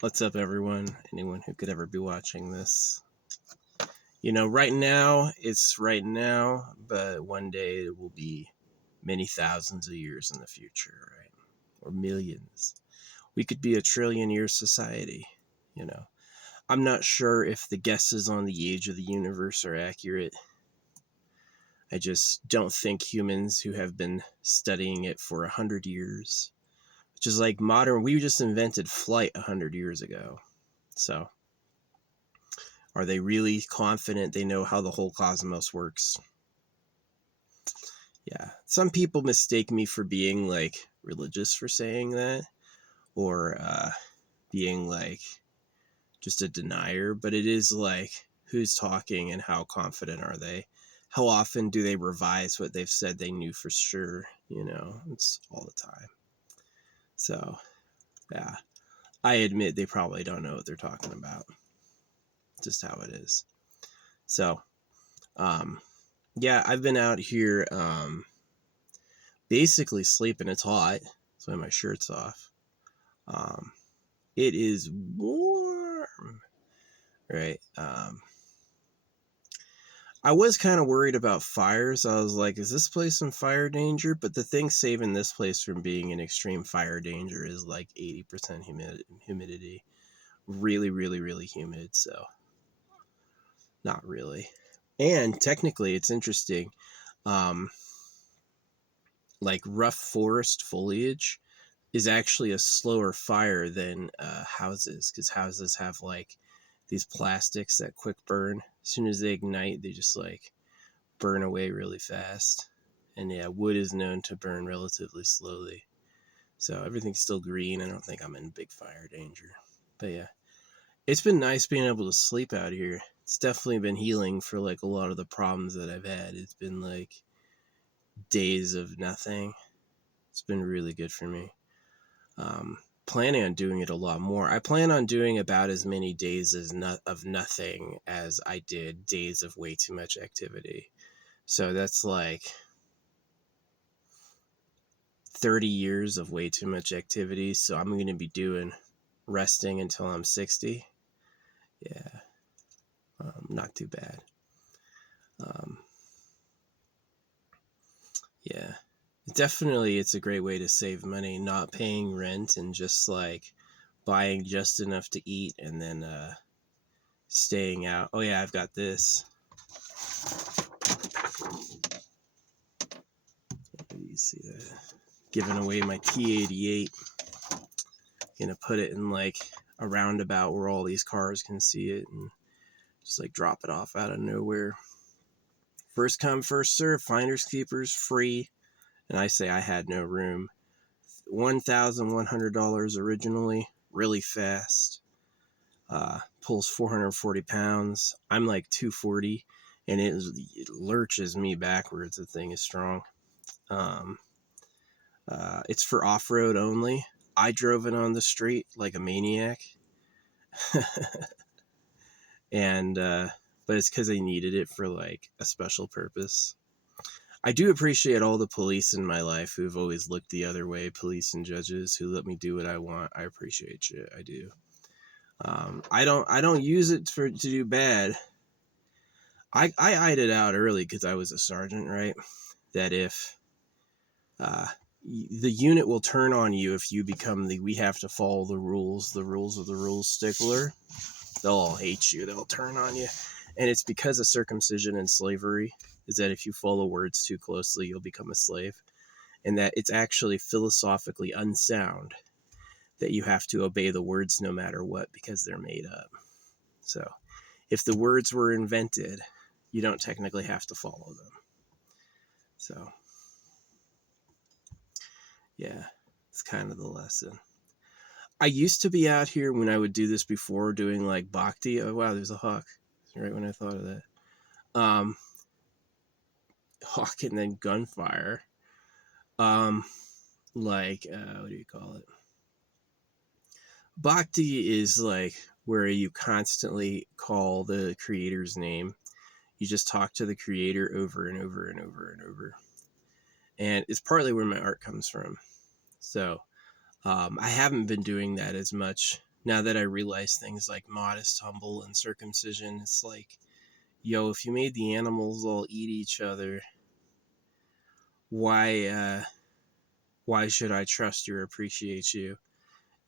What's up, everyone? Anyone who could ever be watching this. Right now, it's right now, but one day it will be many thousands of years in the future, right? Or millions. We could be a trillion year society, you know. I'm not sure if the guesses on the age of the universe are accurate. I just don't think humans who have been studying it for 100 years, which is like modern, we just invented flight 100 years ago. So are they really confident they know how the whole cosmos works? Yeah. Some people mistake me for being like religious for saying that, or being like just a denier, but it is like who's talking and how confident are they? How often do they revise what they've said they knew for sure? It's all the time. So, yeah, I admit they probably don't know what they're talking about. Just how it is. So, yeah, I've been out here basically sleeping. It's hot, so my shirt's off. Um, it is warm, right? I was kind of worried about fires. I was like, is this place in fire danger? But the thing saving this place from being in extreme fire danger is like 80% humidity. Really, really, really humid. So, not really. And technically, it's interesting. Um, like rough forest foliage is actually a slower fire than houses, because houses have like these plastics that quick burn. As soon as they ignite, they just like burn away really fast. And yeah, wood is known to burn relatively slowly. So everything's still green. I don't think I'm in big fire danger. But yeah, it's been nice being able to sleep out here. It's definitely been healing for like a lot of the problems that I've had. It's been like days of nothing. It's been really good for me. Planning on doing it a lot more. I plan on doing about as many days of nothing as I did days of way too much activity. So that's like 30 years of way too much activity. So I'm going to be doing resting until I'm 60. Yeah, not too bad. Um, yeah, definitely it's a great way to save money, not paying rent and just like buying just enough to eat and then staying out. Oh yeah, I've got this. You see that? Giving away my T88. Gonna put it in like a roundabout where all these cars can see it and just like drop it off out of nowhere. First come, first serve. Finders keepers free. And I say I had no room. $1,100 originally. Really fast. Pulls 440 pounds. I'm like 240, and it lurches me backwards. The thing is strong. It's for off-road only. I drove it on the street like a maniac. And but it's because I needed it for like a special purpose. I do appreciate all the police in my life who've always looked the other way, police and judges who let me do what I want. I appreciate you. I do. I don't use it to do bad. I eyed it out early because I was a sergeant, right? That if the unit will turn on you if you become the we have to follow the rules of the rules stickler. They'll all hate you. They'll turn on you. And it's because of circumcision and slavery, is that if you follow words too closely, you'll become a slave. And that it's actually philosophically unsound that you have to obey the words no matter what because they're made up. So if the words were invented, you don't technically have to follow them. So yeah, it's kind of the lesson. I used to be out here when I would do this before doing like bhakti. Oh wow, there's a hawk. Right when I thought of that. Hawk and then gunfire. Like what do you call it? Bhakti is like where you constantly call the creator's name. You just talk to the creator over and over and over and over. And it's partly where my art comes from. So I haven't been doing that as much Now that I realize things like modest, humble, and circumcision, it's like, yo, if you made the animals all eat each other, why should I trust you or appreciate you?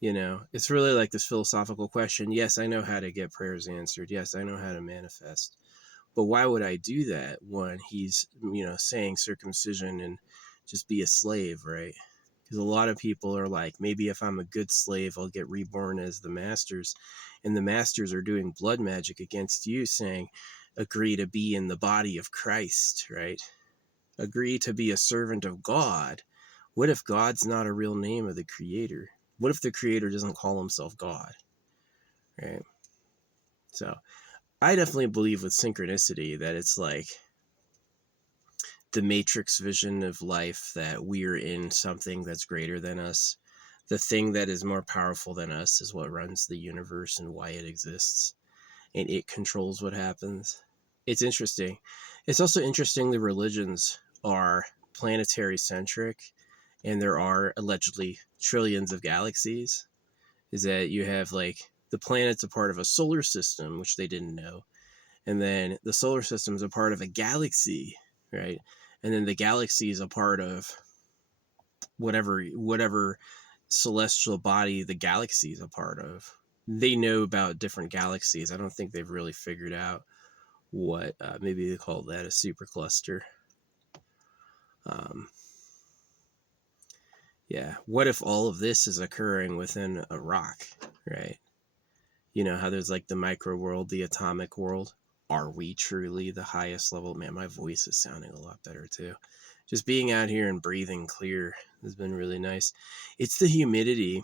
You know, it's really like this philosophical question. Yes, I know how to get prayers answered. Yes, I know how to manifest. But why would I do that when he's, saying circumcision and just be a slave, right? Because a lot of people are like, maybe if I'm a good slave, I'll get reborn as the masters. And the masters are doing blood magic against you, saying, agree to be in the body of Christ, right? Agree to be a servant of God. What if God's not a real name of the creator? What if the creator doesn't call himself God, right? So I definitely believe with synchronicity that it's like the matrix vision of life, that we're in something that's greater than us. The thing that is more powerful than us is what runs the universe and why it exists, and it controls what happens. It's interesting. It's also interesting the religions are planetary centric, and there are allegedly trillions of galaxies. Is that you have like the planet's a part of a solar system, which they didn't know, and then the solar system is a part of a galaxy, right? And then the galaxy is a part of whatever celestial body the galaxy is a part of. They know about different galaxies. I don't think they've really figured out what maybe they call that a supercluster. Um, yeah. What if all of this is occurring within a rock, right? You know how there's like the micro world, the atomic world. Are we truly the highest level? Man, my voice is sounding a lot better too. Just being out here and breathing clear has been really nice. It's the humidity.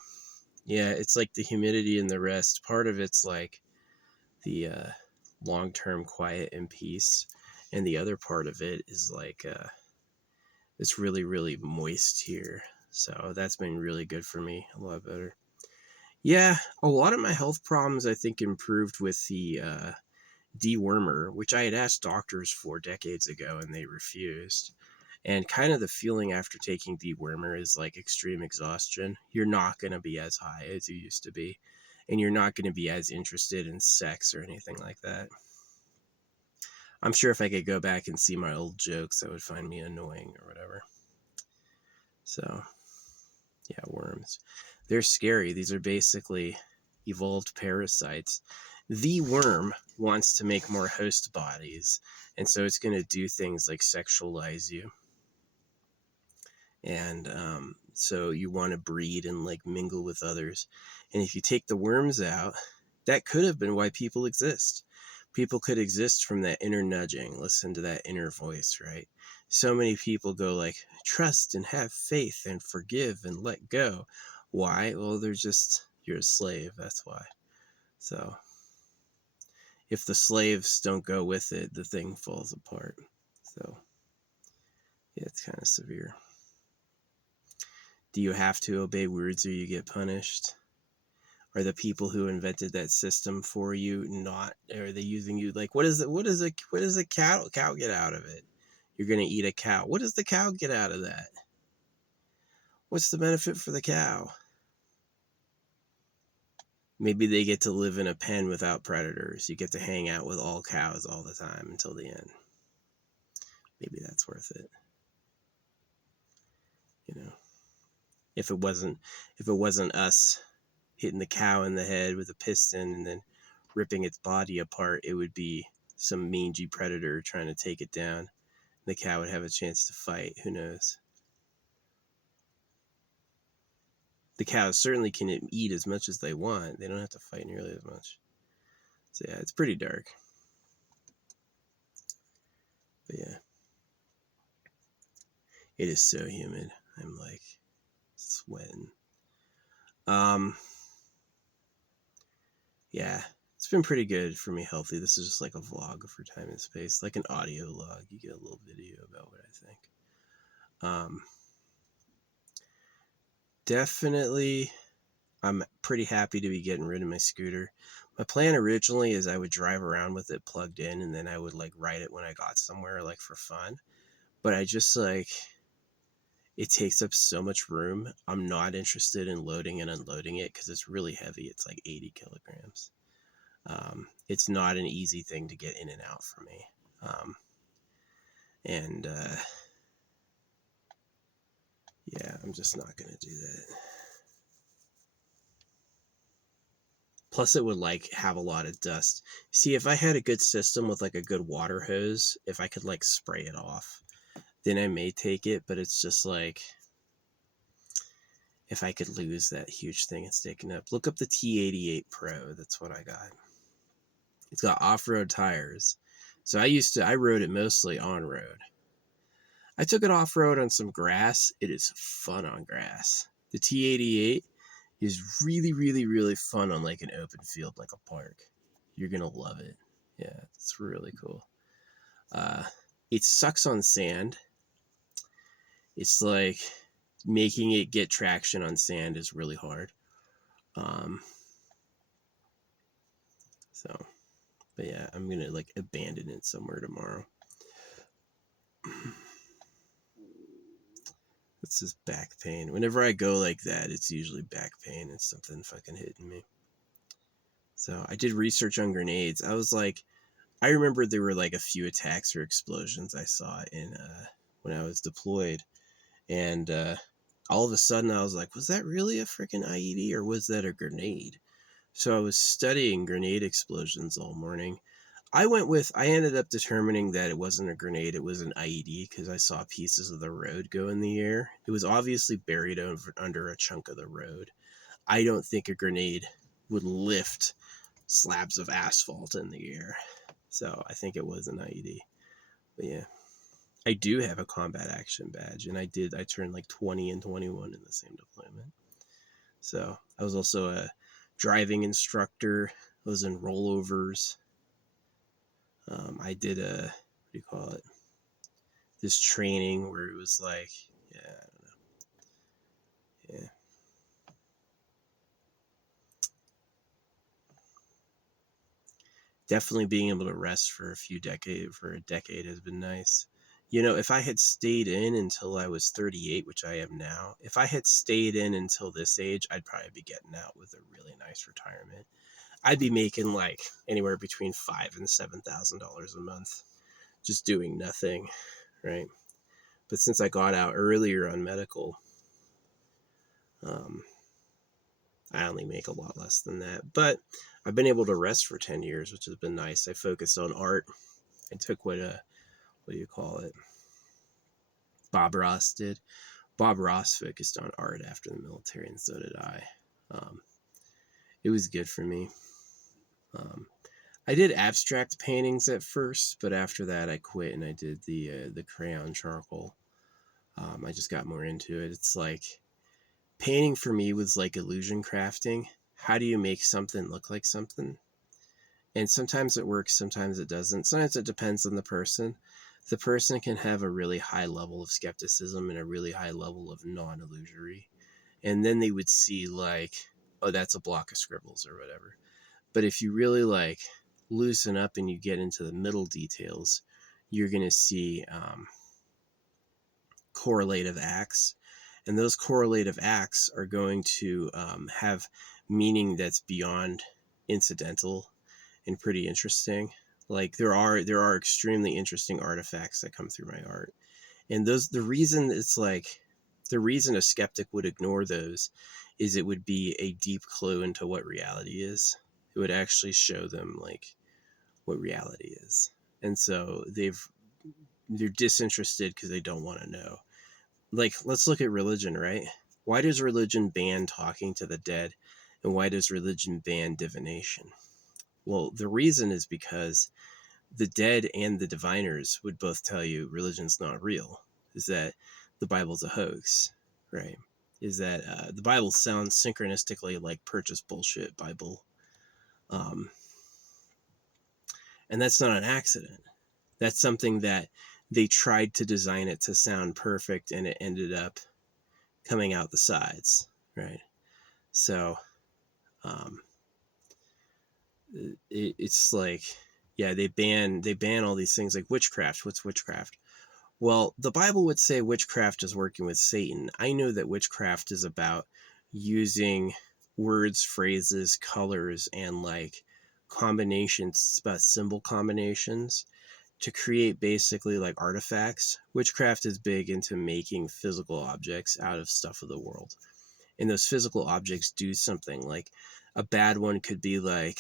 Yeah, it's like the humidity and the rest. Part of it's like the long-term quiet and peace. And the other part of it is like it's really, really moist here. So that's been really good for me. A lot better. Yeah, a lot of my health problems I think improved with the dewormer, which I had asked doctors for decades ago and they refused. And kind of the feeling after taking dewormer is like extreme exhaustion. You're not going to be as high as you used to be, and you're not going to be as interested in sex or anything like that. I'm sure if I could go back and see my old jokes, that would find me annoying or whatever. So, yeah, worms. They're scary. These are basically evolved parasites. The worm wants to make more host bodies, and so it's going to do things like sexualize you. And so you want to breed and like mingle with others. And if you take the worms out, that could have been why people exist. People could exist from that inner nudging, listen to that inner voice, right? So many people go like, trust and have faith and forgive and let go. Why? Well, you're a slave, that's why. So if the slaves don't go with it, the thing falls apart. So yeah, it's kind of severe. Do you have to obey words or you get punished? Are the people who invented that system for you not? Are they using you like what does a cow get out of it? You're gonna eat a cow. What does the cow get out of that? What's the benefit for the cow? Maybe they get to live in a pen without predators. You get to hang out with all cows all the time until the end. Maybe that's worth it. You know, if it wasn't us hitting the cow in the head with a piston and then ripping its body apart, it would be some mangy predator trying to take it down. The cow would have a chance to fight. Who knows? The cows certainly can eat as much as they want. They don't have to fight nearly as much. So yeah, it's pretty dark. But yeah, it is so humid. I'm like sweating. Yeah, it's been pretty good for me healthy. This is just like a vlog for time and space, like an audio log. You get a little video about what I think. Definitely, I'm pretty happy to be getting rid of my scooter. My plan originally is I would drive around with it plugged in and then I would like ride it when I got somewhere like for fun. But I just like, It takes up so much room. I'm not interested in loading and unloading it because it's really heavy. It's like 80 kilograms. It's not an easy thing to get in and out for me. And yeah, I'm just not going to do that. Plus, it would like have a lot of dust. See, if I had a good system with like a good water hose, if I could like spray it off, then I may take it. But it's just like, if I could lose that huge thing it's taking up. Look up the T88 Pro. That's what I got. It's got off-road tires. So I rode it mostly on road. I took it off-road on some grass. It is fun on grass. The T88 is really, really, really fun on like an open field, like a park. You're going to love it. Yeah, it's really cool. It sucks on sand. It's like making it get traction on sand is really hard. But yeah, I'm going to like abandon it somewhere tomorrow. It's just back pain. Whenever I go like that, it's usually back pain. It's something fucking hitting me. So I did research on grenades. I was like, I remember there were like a few attacks or explosions I saw in when I was deployed. And all of a sudden I was like, was that really a freaking IED or was that a grenade? So I was studying grenade explosions all morning. I ended up determining that it wasn't a grenade, it was an IED because I saw pieces of the road go in the air. It was obviously buried under a chunk of the road. I don't think a grenade would lift slabs of asphalt in the air. So I think it was an IED. But yeah, I do have a combat action badge, and I turned like 20 and 21 in the same deployment. So I was also a driving instructor. I was in rollovers. I did this training where it was like, yeah, I don't know. Yeah. Definitely being able to rest for a decade has been nice. You know, if I had stayed in until I was 38, which I am now, if I had stayed in until this age, I'd probably be getting out with a really nice retirement. I'd be making like anywhere between $5,000 and $7,000 a month, just doing nothing, right? But since I got out earlier on medical, I only make a lot less than that. But I've been able to rest for 10 years, which has been nice. I focused on art. I took what do you call it? Bob Ross did. Bob Ross focused on art after the military, and so did I. It was good for me. I did abstract paintings at first, but after that I quit and I did the crayon charcoal. I just got more into it. It's like painting for me was like illusion crafting. How do you make something look like something? And sometimes it works, sometimes it doesn't. Sometimes it depends on the person. The person can have a really high level of skepticism and a really high level of non-illusory. And then they would see like, oh, that's a block of scribbles or whatever. But if you really like loosen up and you get into the middle details, you're going to see correlative acts. And those correlative acts are going to have meaning that's beyond incidental and pretty interesting. Like there are extremely interesting artifacts that come through my art. And the reason a skeptic would ignore those is it would be a deep clue into what reality is. It would actually show them like what reality is. And so they're disinterested because they don't want to know. Like, let's look at religion, right? Why does religion ban talking to the dead? And why does religion ban divination? Well, the reason is because the dead and the diviners would both tell you religion's not real, is that the Bible's a hoax, right? Is that the Bible sounds synchronistically like purchase bullshit Bible. And that's not an accident. That's something that they tried to design it to sound perfect and it ended up coming out the sides, right? So it's like, yeah, they ban all these things like witchcraft. What's witchcraft? Well, the Bible would say witchcraft is working with Satan. I know that witchcraft is about using words, phrases, colors, and like combinations, about symbol combinations to create basically like artifacts. Witchcraft is big into making physical objects out of stuff of the world. And those physical objects do something. Like a bad one could be like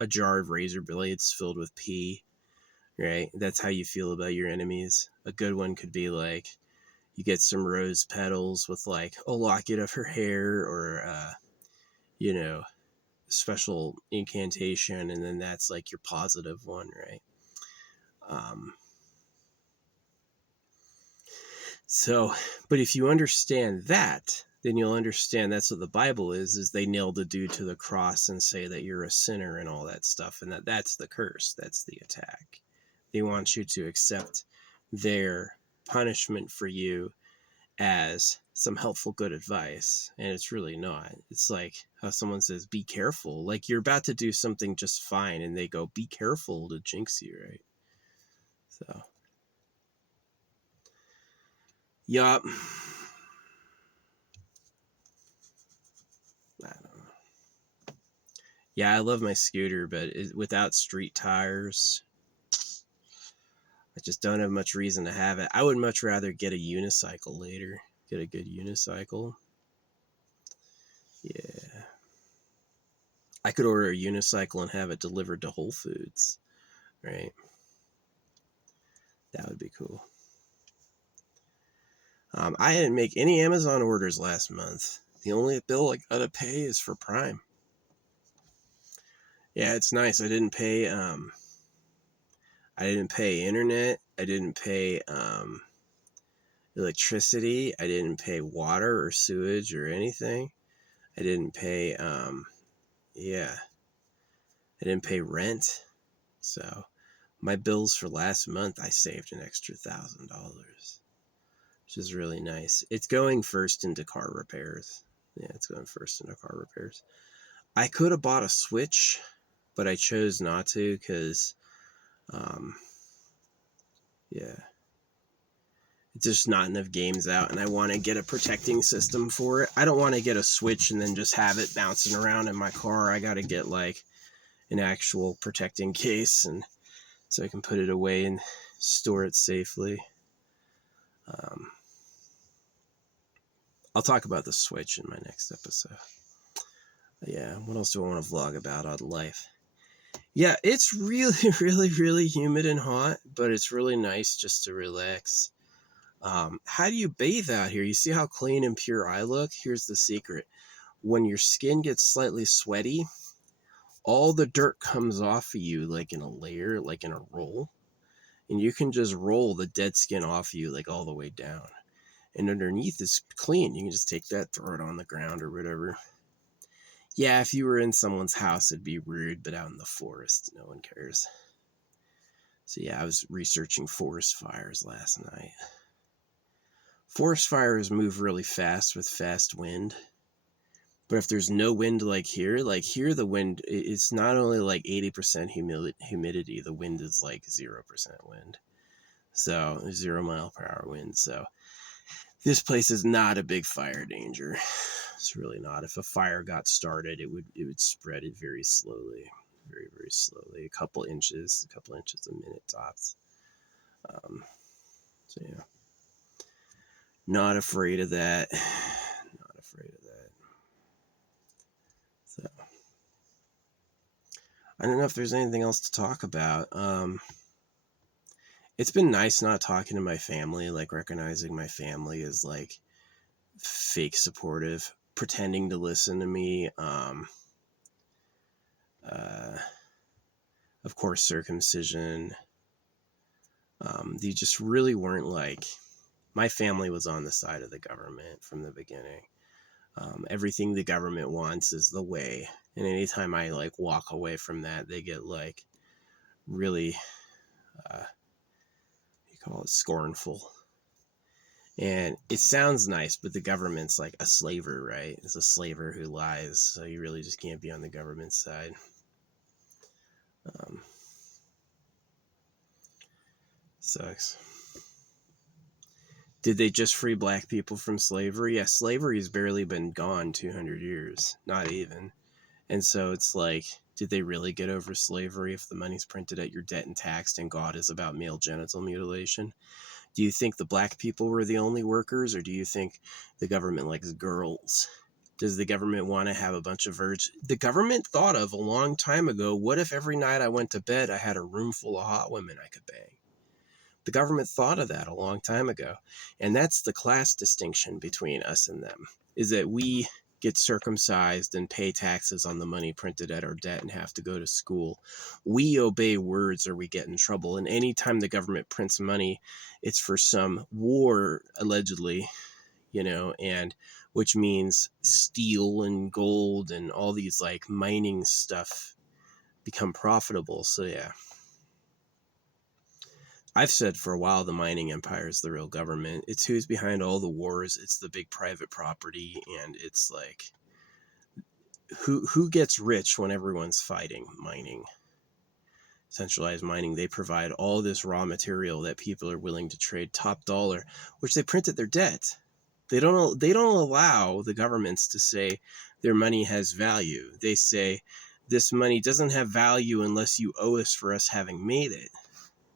a jar of razor blades filled with pee, right? That's how you feel about your enemies. A good one could be like you get some rose petals with like a locket of her hair, or you know, special incantation, and then that's like your positive one, right? Um, so, but if you understand that, then you'll understand that's what the Bible is they nailed a dude to the cross and say that you're a sinner and all that stuff, and that's the curse, that's the attack. They want you to accept their punishment for you as some helpful good advice, and it's really not. It's like how someone says be careful, like you're about to do something just fine and they go be careful to jinx you, right? So yup. I don't know. Yeah, I love my scooter, but without street tires, I just don't have much reason to have it. I would much rather get a unicycle later. Get a good unicycle. Yeah. I could order a unicycle and have it delivered to Whole Foods, right? That would be cool. I didn't make any Amazon orders last month. The only bill I gotta pay is for Prime. Yeah, it's nice. I didn't pay internet. I didn't pay electricity. I didn't pay water or sewage or anything. I didn't pay yeah. I didn't pay rent. So my bills for last month I saved an extra $1,000. Which is really nice. It's going first into car repairs. Yeah, it's going first into car repairs. I could have bought a Switch, but I chose not to because, um, yeah, it's just not enough games out, and I want to get a protecting system for it. I don't want to get a Switch and then just have it bouncing around in my car. I got to get like an actual protecting case, and so I can put it away and store it safely. Um, I'll talk about the Switch in my next episode. Yeah, what else do I want to vlog about on life? Yeah, it's really, really, really humid and hot, but it's really nice just to relax. How do you bathe out here? You see how clean and pure I look? Here's the secret. When your skin gets slightly sweaty, all the dirt comes off of you like in a layer, like in a roll, and you can just roll the dead skin off you like all the way down. And underneath is clean. You can just take that, throw it on the ground or whatever. Yeah, if you were in someone's house, it'd be rude, but out in the forest, no one cares. So yeah, I was researching forest fires last night. Forest fires move really fast with fast wind. But if there's no wind like here the wind, it's not only like 80% humidity, the wind is like 0% wind. So 0 mile per hour wind. So this place is not a big fire danger. It's really not. If a fire got started, it would spread it very slowly, very, very slowly, a couple inches a minute tops. So yeah, not afraid of that. Not afraid of that. So I don't know if there's anything else to talk about. It's been nice not talking to my family, like recognizing my family is like fake supportive, pretending to listen to me. Uh, of course, circumcision. They just really weren't like, my family was on the side of the government from the beginning. Everything the government wants is the way. And anytime I like walk away from that, they get like really, you call it scornful. And it sounds nice, but the government's like a slaver, right? It's a slaver who lies. So you really just can't be on the government's side. Sucks. Did they just free black people from slavery? Yeah, slavery has barely been gone 200 years, not even. And so it's like, did they really get over slavery if the money's printed at your debt and taxed and God is about male genital mutilation? Do you think the black people were the only workers, or do you think the government likes girls? Does the government want to have a bunch of virgins? The government thought of a long time ago, what if every night I went to bed I had a room full of hot women I could bang? The government thought of that a long time ago. And that's the class distinction between us and them, is that we get circumcised and pay taxes on the money printed at our debt and have to go to school. We obey words or we get in trouble. And anytime the government prints money, it's for some war, allegedly, and which means steel and gold and all these like mining stuff become profitable. So yeah. I've said for a while the mining empire is the real government. It's who's behind all the wars. It's the big private property, and it's like who gets rich when everyone's fighting? Mining. Centralized mining. They provide all this raw material that people are willing to trade top dollar, which they print at their debt. They don't allow the governments to say their money has value. They say this money doesn't have value unless you owe us for us having made it.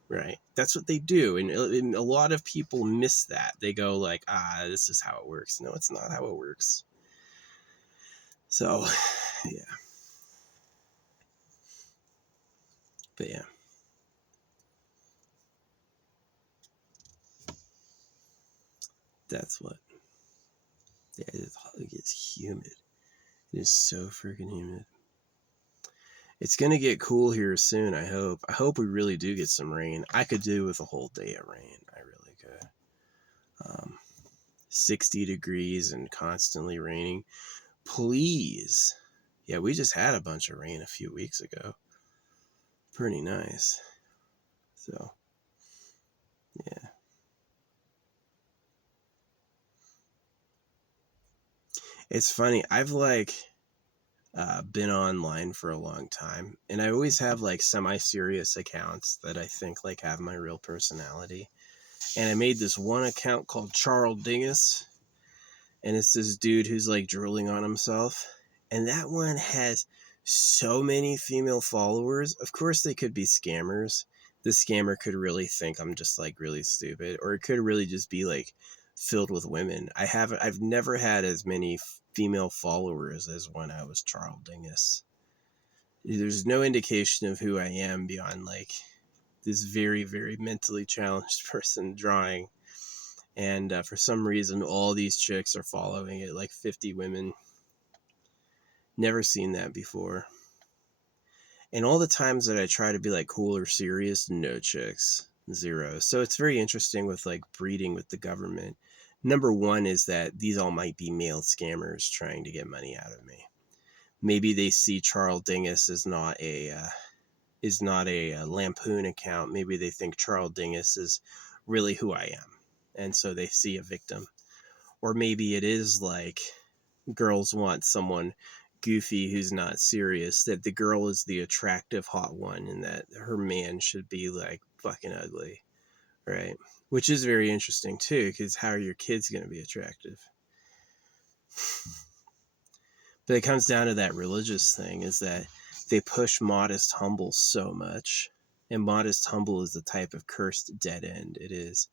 Right. That's what they do. And a lot of people miss that. They go like, this is how it works. No, it's not how it works. So, yeah. But yeah. That's what. Yeah, it's humid. It is so freaking humid. It's going to get cool here soon, I hope. I hope we really do get some rain. I could do with a whole day of rain. I really could. 60 degrees and constantly raining. Please. Yeah, we just had a bunch of rain a few weeks ago. Pretty nice. So, yeah. It's funny. I've been online for a long time, and I always have like semi-serious accounts that I think like have my real personality. And I made this one account called Charles Dingus, and it's this dude who's like drooling on himself. And that one has so many female followers. Of course, they could be scammers. The scammer could really think I'm just like really stupid, or it could really just be like filled with women. I've never had as many female followers as when I was Charles Dingus. There's no indication of who I am beyond like this very, very mentally challenged person drawing. And for some reason, all these chicks are following it, like 50 women. Never seen that before. And all the times that I try to be like cool or serious, no chicks, zero. So it's very interesting with like breeding with the government. Number one is that these all might be male scammers trying to get money out of me. Maybe they see Charles Dingus is not a lampoon account. Maybe they think Charles Dingus is really who I am, and so they see a victim. Or maybe it is like girls want someone goofy who's not serious, that the girl is the attractive hot one and that her man should be like fucking ugly, right? Which is very interesting too, because how are your kids going to be attractive? But it comes down to that religious thing, is that they push modest humble so much, and modest humble is the type of cursed dead end. It is,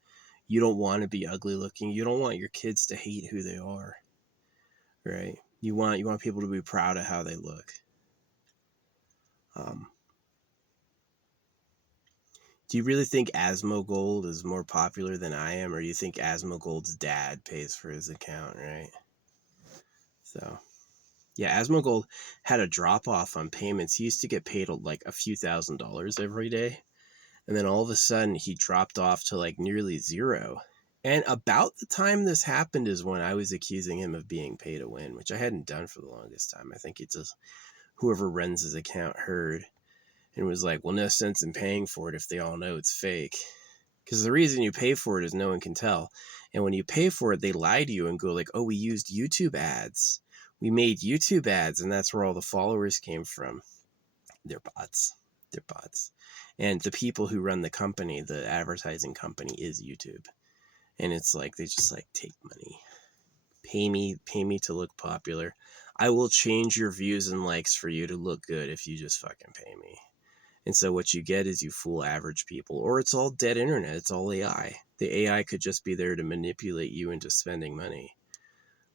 you don't want to be ugly looking. You don't want your kids to hate who they are, right? You want people to be proud of how they look. Do you really think Asmongold is more popular than I am, or do you think Asmongold's dad pays for his account, right? So, yeah, Asmongold had a drop off on payments. He used to get paid like a few $1,000s every day, and then all of a sudden he dropped off to like nearly zero. And about the time this happened is when I was accusing him of being pay to win, which I hadn't done for the longest time. I think it's just whoever runs his account heard and was like, well, no sense in paying for it if they all know it's fake. Because the reason you pay for it is no one can tell. And when you pay for it, they lie to you and go like, oh, we used YouTube ads. We made YouTube ads, and that's where all the followers came from. They're bots. They're bots. And the people who run the company, the advertising company, is YouTube. And it's like they just like take money. Pay me to look popular. I will change your views and likes for you to look good if you just fucking pay me. And so what you get is you fool average people, or it's all dead internet. It's all AI. The AI could just be there to manipulate you into spending money.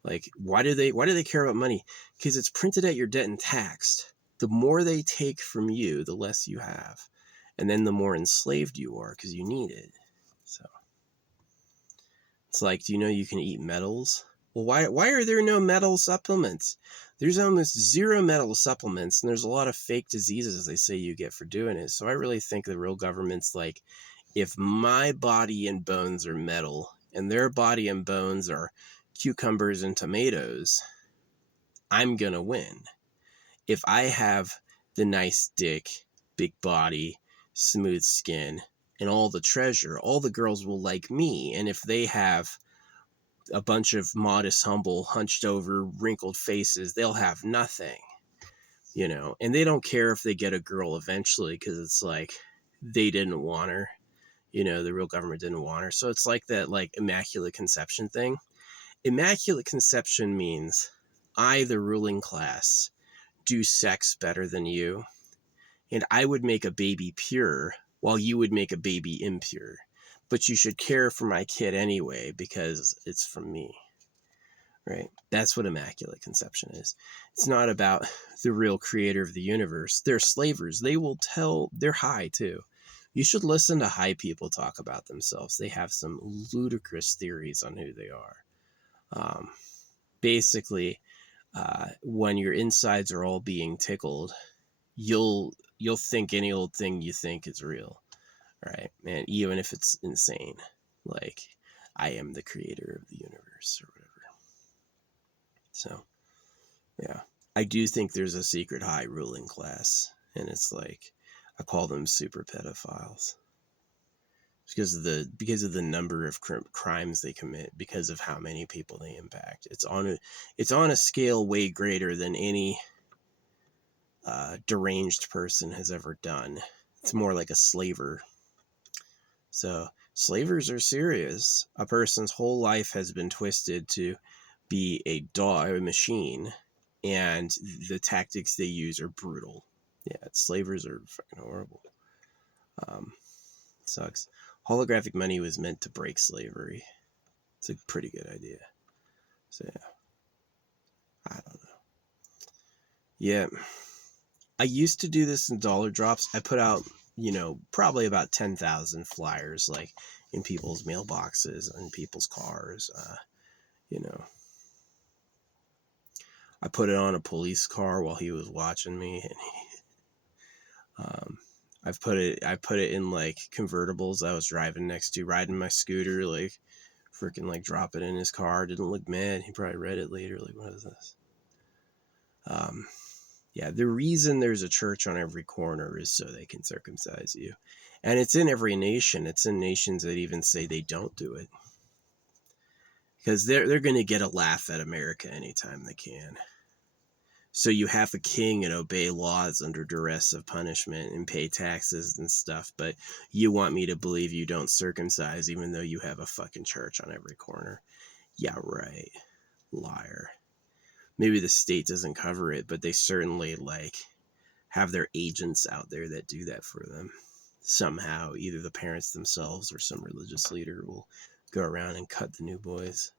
Like, why do they care about money? Because it's printed at your debt and taxed. The more they take from you, the less you have. And then the more enslaved you are because you need it. So it's like, do you know you can eat metals? Well, why are there no metal supplements? There's almost zero metal supplements, and there's a lot of fake diseases they say you get for doing it. So I really think the real government's like, if my body and bones are metal, and their body and bones are cucumbers and tomatoes, I'm gonna win. If I have the nice dick, big body, smooth skin, and all the treasure, all the girls will like me. And if they have a bunch of modest, humble, hunched over, wrinkled faces, they'll have nothing, you know. And they don't care if they get a girl eventually, because it's like they didn't want her, you know, the real government didn't want her. So it's like that, like, immaculate conception thing. Immaculate conception means I, the ruling class, do sex better than you, and I would make a baby pure while you would make a baby impure. But you should care for my kid anyway because it's from me, right? That's what immaculate conception is. It's not about the real creator of the universe. They're slavers. They will tell, they're high too. You should listen to high people talk about themselves. They have some ludicrous theories on who they are. Basically, when your insides are all being tickled, you'll think any old thing you think is real, right? And even if it's insane, like, I am the creator of the universe or whatever. So yeah, I do think there's a secret high ruling class, and it's like, I call them super pedophiles because of the number of crimes they commit, because of how many people they impact. It's on a scale way greater than any deranged person has ever done. It's more like a slaver. So slavers are serious. A person's whole life has been twisted to be a dog, a machine, and the tactics they use are brutal. Yeah, slavers are fucking horrible. Sucks. Holographic money was meant to break slavery. It's a pretty good idea. So yeah, I don't know. Yeah, I used to do this in dollar drops. I put out, you know, probably about 10,000 flyers, like, in people's mailboxes and people's cars. You know, I put it on a police car while he was watching me, and I put it in like convertibles I was driving next to, riding my scooter, like, freaking, like, drop it in his car. Didn't look mad. He probably read it later, like, what is this? Yeah, the reason there's a church on every corner is so they can circumcise you. And it's in every nation. It's in nations that even say they don't do it. Because they're going to get a laugh at America anytime they can. So you have a king and obey laws under duress of punishment and pay taxes and stuff, but you want me to believe you don't circumcise even though you have a fucking church on every corner. Yeah, right. Liar. Maybe the state doesn't cover it, but they certainly, like, have their agents out there that do that for them. Somehow, either the parents themselves or some religious leader will go around and cut the new boys.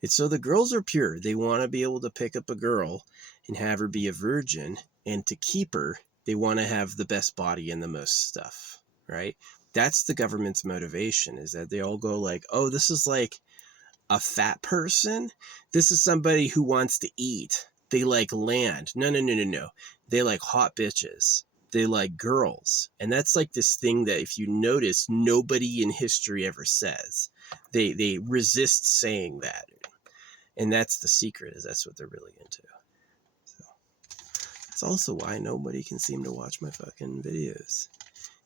It's so the girls are pure. They want to be able to pick up a girl and have her be a virgin, and to keep her, they want to have the best body and the most stuff, right? That's the government's motivation, is that they all go like, oh, this is like a fat person. This is somebody who wants to eat. They like land. No. They like hot bitches. They like girls. And that's like this thing that, if you notice, nobody in history ever says. They resist saying that. And that's the secret, is that's what they're really into. So it's also why nobody can seem to watch my fucking videos.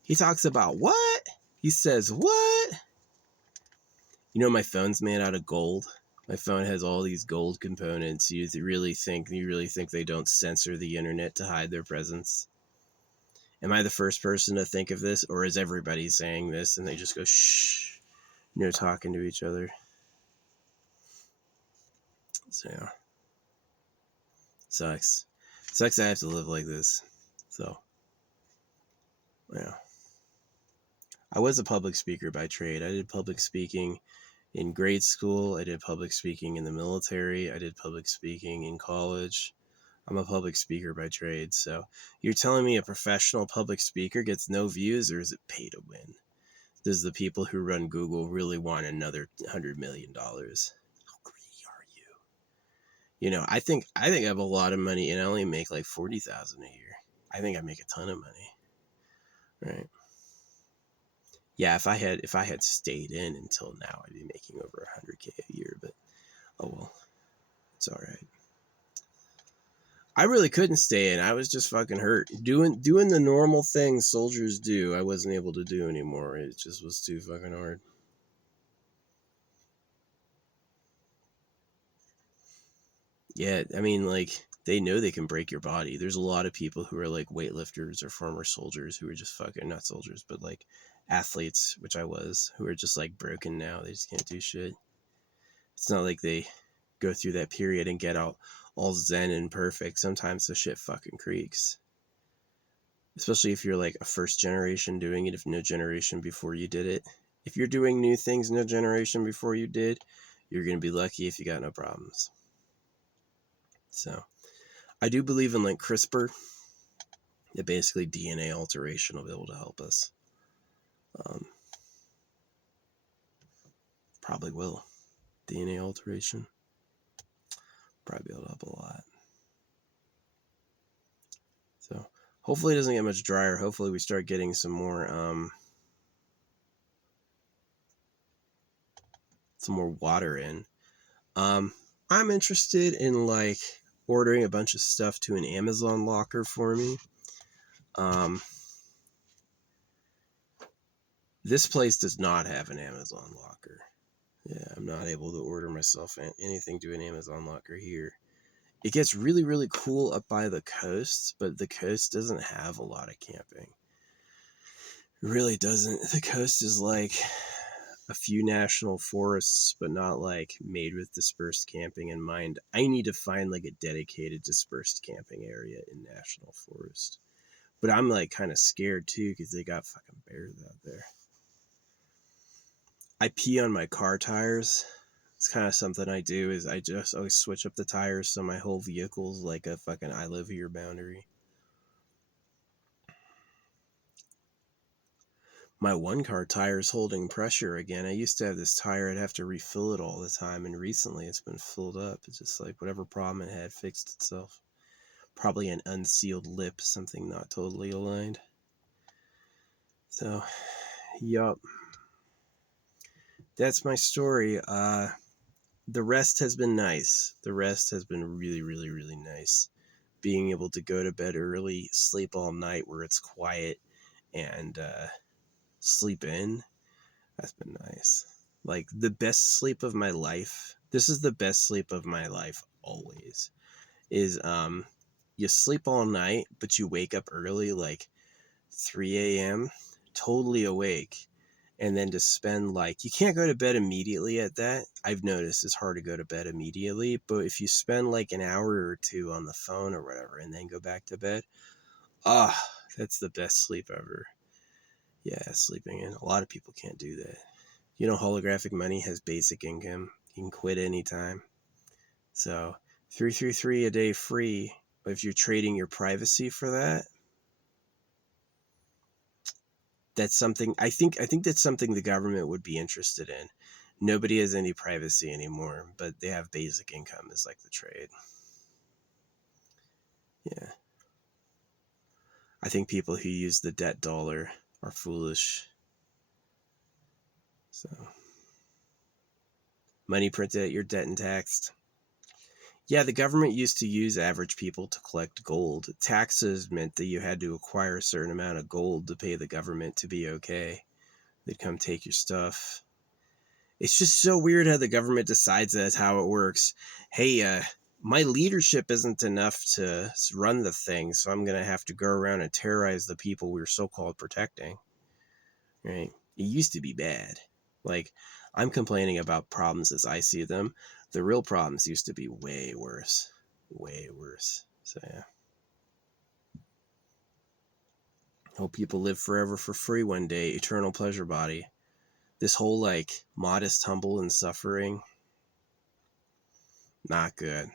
He talks about what? He says what? You know, my phone's made out of gold. My phone has all these gold components. You really think they don't censor the internet to hide their presence? Am I the first person to think of this, or is everybody saying this and they just go, shh, no talking to each other. So yeah, sucks. Sucks I have to live like this. So yeah, I was a public speaker by trade. I did public speaking in grade school. I did public speaking in the military. I did public speaking in college. I'm a public speaker by trade. So you're telling me a professional public speaker gets no views, or is it pay to win? Does the people who run Google really want another $100 million? How greedy are you? You know, I have a lot of money, and I only make like 40,000 a year. I think I make a ton of money, right? Yeah, if I had stayed in until now, I'd be making over 100K a year. But oh well, it's all right. I really couldn't stay in. I was just fucking hurt. Doing the normal things soldiers do, I wasn't able to do anymore. It just was too fucking hard. Yeah, I mean, like, they know they can break your body. There's a lot of people who are like weightlifters or former soldiers who are just fucking, not soldiers, but like athletes, which I was, who are just like broken now. They just can't do shit. It's not like they go through that period and get all zen and perfect. Sometimes the shit fucking creaks. Especially if you're like a first generation doing it, if no generation before you did it. If you're doing new things no generation before you did, you're going to be lucky if you got no problems. So I do believe in like CRISPR, that basically DNA alteration will be able to help us. Probably will. DNA alteration probably be able to help a lot. So hopefully it doesn't get much drier. Hopefully we start getting some more water in. I'm interested in like ordering a bunch of stuff to an Amazon locker for me. This place does not have an Amazon locker. Yeah, I'm not able to order myself anything to an Amazon locker here. It gets really, really cool up by the coast, but the coast doesn't have a lot of camping. It really doesn't. The coast is like a few national forests, but not like made with dispersed camping in mind. I need to find like a dedicated dispersed camping area in national forest. But I'm like kind of scared too because they got fucking bears out there. I pee on my car tires. It's kind of something I do, is I just always switch up the tires so my whole vehicle's like a fucking I live here boundary. My one car tire is holding pressure again. I used to have this tire, I'd have to refill it all the time, and recently it's been filled up. It's just like whatever problem it had fixed itself. Probably an unsealed lip, something not totally aligned. So, yup. That's my story. The rest has been nice. The rest has been really, really, really nice. Being able to go to bed early, sleep all night where it's quiet, and sleep in, that's been nice. Like the best sleep of my life. This is the best sleep of my life always. Is you sleep all night, but you wake up early, like 3 a.m., totally awake. And then to spend like, you can't go to bed immediately at that. I've noticed it's hard to go to bed immediately, but if you spend like an hour or two on the phone or whatever and then go back to bed, that's the best sleep ever. Yeah, sleeping in. A lot of people can't do that. You know, holographic money has basic income. You can quit anytime. So 333 a day free. But if you're trading your privacy for that, that's something I think that's something the government would be interested in. Nobody has any privacy anymore, but they have basic income as like the trade. Yeah. I think people who use the debt dollar are foolish. So money printed at your debt and taxed. Yeah, the government used to use average people to collect gold. Taxes meant that you had to acquire a certain amount of gold to pay the government to be okay. They'd come take your stuff. It's just so weird how the government decides that's how it works. Hey, my leadership isn't enough to run the thing, so I'm going to have to go around and terrorize the people we were so-called protecting. Right? It used to be bad. Like, I'm complaining about problems as I see them. The real problems used to be way worse. Way worse. So, yeah. Hope people live forever for free one day. Eternal pleasure body. This whole, like, modest, humble, and suffering. Not good.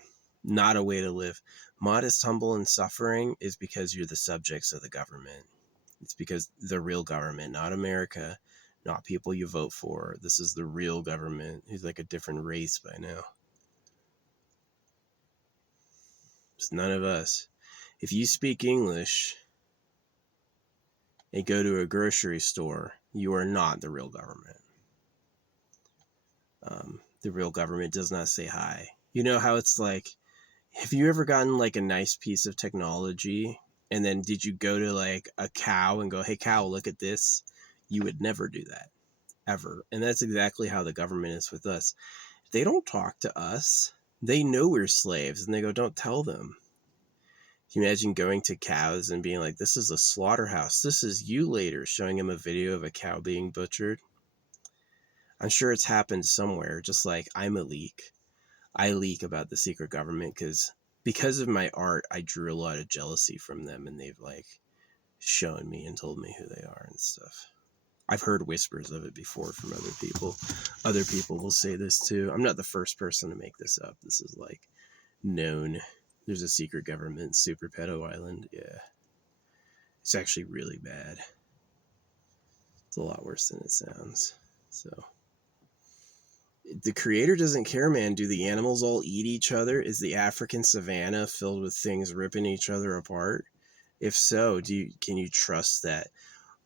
Not a way to live. Modest, humble, and suffering is because you're the subjects of the government. It's because the real government, not America, not people you vote for. This is the real government. He's like a different race by now. It's none of us. If you speak English and go to a grocery store, you are not the real government. The real government does not say hi. You know how it's like, have you ever gotten like a nice piece of technology and then did you go to like a cow and go, hey cow, look at this? You would never do that, ever. And that's exactly how the government is with us. They don't talk to us. They know we're slaves and they go, don't tell them. Can you imagine going to cows and being like, this is a slaughterhouse. This is you later, showing him a video of a cow being butchered. I'm sure it's happened somewhere, just like I'm a leak. I leak about the secret government because of my art, I drew a lot of jealousy from them and they've like shown me and told me who they are and stuff. I've heard whispers of it before from other people. Other people will say this too. I'm not the first person to make this up. This is like known. There's a secret government, Super Pedo Island. Yeah. It's actually really bad. It's a lot worse than it sounds. So the creator doesn't care, man. Do the animals all eat each other? Is the African savanna filled with things ripping each other apart? If so, can you trust that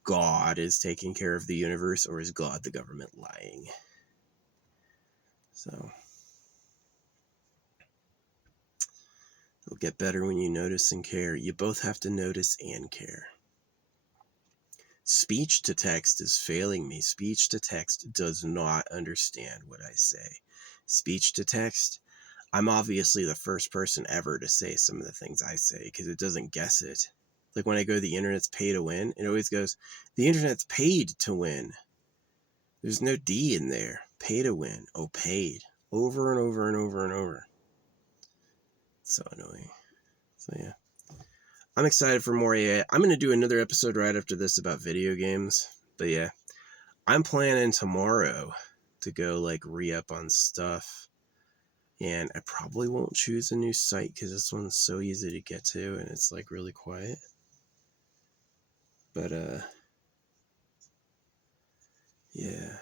God is taking care of the universe, or is God the government lying? So it'll get better when you notice and care. You both have to notice and care. Speech to text is failing me. Speech to text does not understand what I say. Speech to text, I'm obviously the first person ever to say some of the things I say because it doesn't guess it. Like when I go, the internet's pay to win, it always goes, the internet's paid to win. There's no D in there. Pay to win. Oh, paid. Over and over and over and over. It's so annoying. So yeah. I'm excited for more AI. I'm going to do another episode right after this about video games. But yeah, I'm planning tomorrow to go like re-up on stuff. And I probably won't choose a new site because this one's so easy to get to and it's like really quiet. But yeah.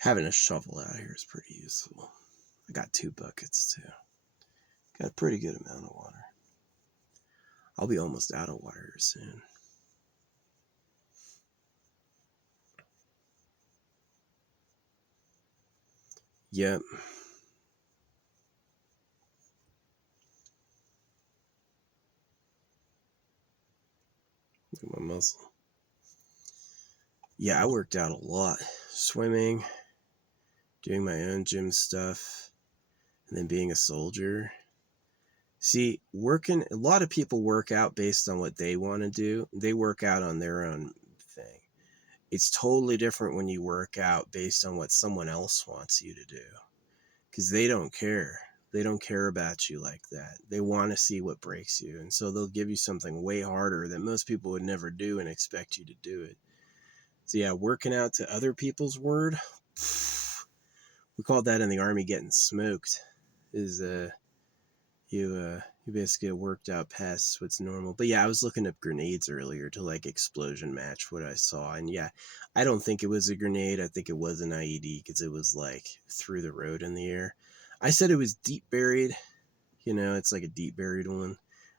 Having a shovel out here is pretty useful. I got 2 buckets too. Got a pretty good amount of water. I'll be almost out of water soon. Yep. Look at my muscle. Yeah, I worked out a lot. Swimming, doing my own gym stuff, and then being a soldier. See, a lot of people work out based on what they want to do. They work out on their own thing. It's totally different when you work out based on what someone else wants you to do. Because they don't care. They don't care about you like that. They want to see what breaks you. And so they'll give you something way harder that most people would never do and expect you to do it. So yeah, working out to other people's word, we called that in the Army getting smoked. Is you basically get worked out past what's normal. But yeah, I was looking up grenades earlier to like explosion match what I saw, and yeah, I don't think it was a grenade. I think it was an IED because it was like through the road in the air. I said it was deep buried. You know, it's like a deep buried one.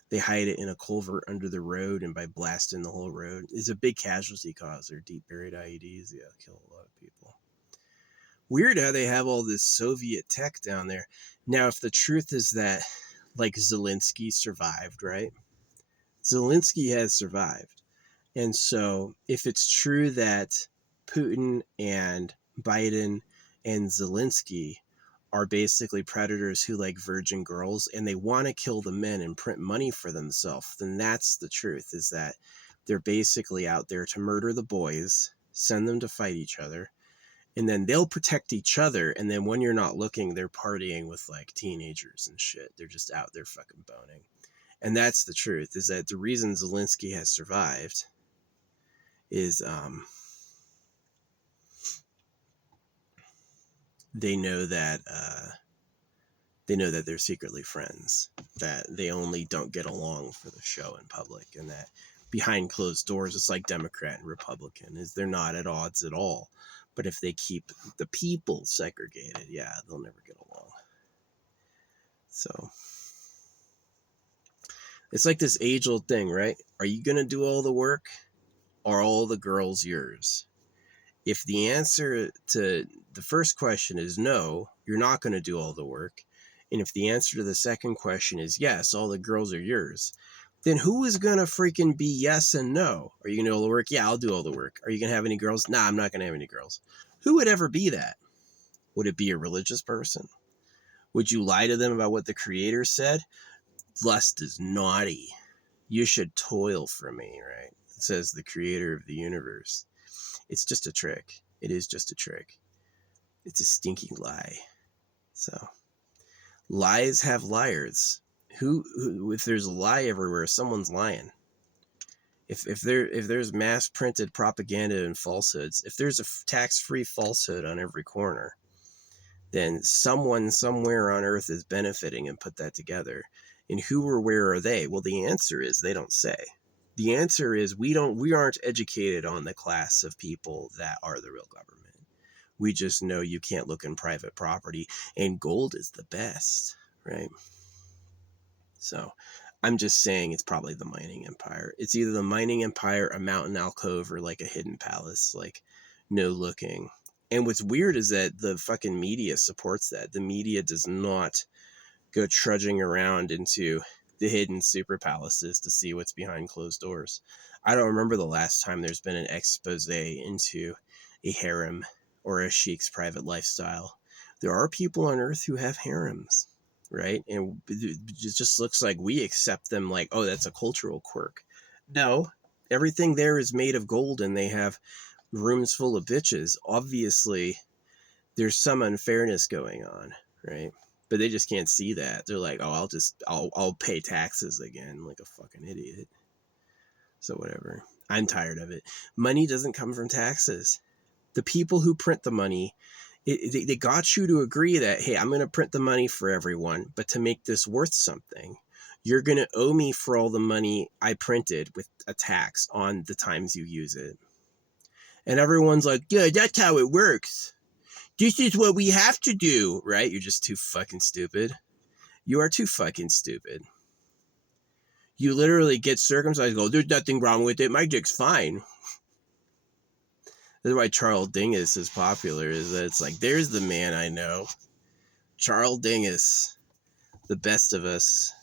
They hide it in a culvert under the road, and by blasting the whole road, it's a big casualty cause. They're deep buried IEDs. Yeah, kill a lot of people. Weird how they have all this Soviet tech down there. Now, if the truth is that, like, Zelensky survived, right? Zelensky has survived. And so if it's true that Putin and Biden and Zelensky are basically predators who like virgin girls and they want to kill the men and print money for themselves, then that's the truth, is that they're basically out there to murder the boys, send them to fight each other, and then they'll protect each other. And then when you're not looking, they're partying with like teenagers and shit. They're just out there fucking boning. And that's the truth, is that the reason Zelensky has survived is they know that they're secretly friends, that they only don't get along for the show in public, and that behind closed doors, it's like Democrat and Republican, is they're not at odds at all. But if they keep the people segregated, yeah, they'll never get along. So it's like this age-old thing, right? Are you going to do all the work? Are all the girls yours? If the answer to the first question is no, you're not going to do all the work. And if the answer to the second question is yes, all the girls are yours, then who is going to freaking be yes and no? Are you going to do all the work? Yeah, I'll do all the work. Are you going to have any girls? Nah, I'm not going to have any girls. Who would ever be that? Would it be a religious person? Would you lie to them about what the Creator said? Lust is naughty. You should toil for me, right? It says the Creator of the universe. It's just a trick. It is just a trick. It's a stinking lie. So, lies have liars. Who if there's a lie everywhere, someone's lying. If there's mass printed propaganda and falsehoods, if there's a tax-free falsehood on every corner, then someone somewhere on earth is benefiting and put that together. And who or where are they? Well, the answer is they don't say. The answer is we aren't educated on the class of people that are the real government. We just know you can't look in private property, and gold is the best, right? So I'm just saying it's probably the mining empire. It's either the mining empire, a mountain alcove, or like a hidden palace, like no looking. And what's weird is that the fucking media supports that. The media does not go trudging around into the hidden super palaces to see what's behind closed doors. I don't remember the last time there's been an expose into a harem or a sheik's private lifestyle. There are people on earth who have harems, right? And it just looks like we accept them like, oh, that's a cultural quirk. No, everything there is made of gold and they have rooms full of bitches. Obviously, there's some unfairness going on, right? But they just can't see that. They're like, oh, I'll pay taxes again, like a fucking idiot. So whatever. I'm tired of it. Money doesn't come from taxes. The people who print the money, they got you to agree that, hey, I'm going to print the money for everyone, but to make this worth something, you're going to owe me for all the money I printed with a tax on the times you use it. And everyone's like, yeah, that's how it works. This is what we have to do, right? You're just too fucking stupid. You are too fucking stupid. You literally get circumcised and go, there's nothing wrong with it. My dick's fine. That's why Charles Dingus is popular, is that it's like, there's the man I know. Charles Dingus, the best of us.